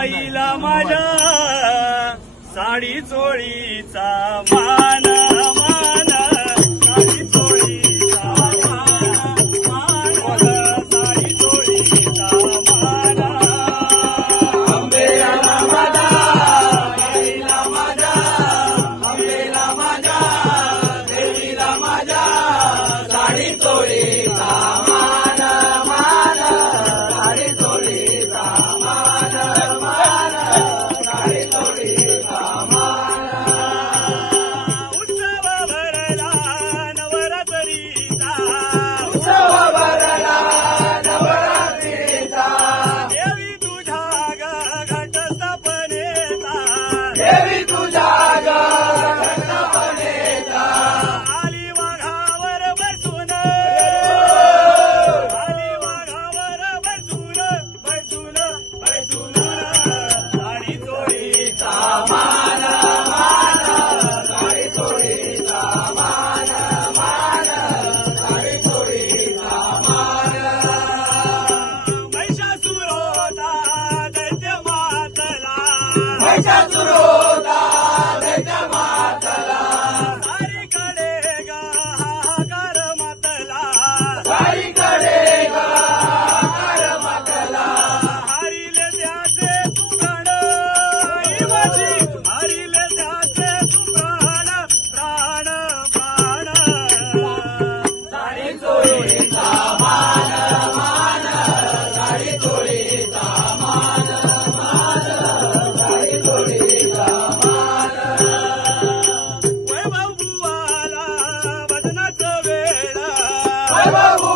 आईला माझ्या साडी चोळीचा मान. Vai, vamos!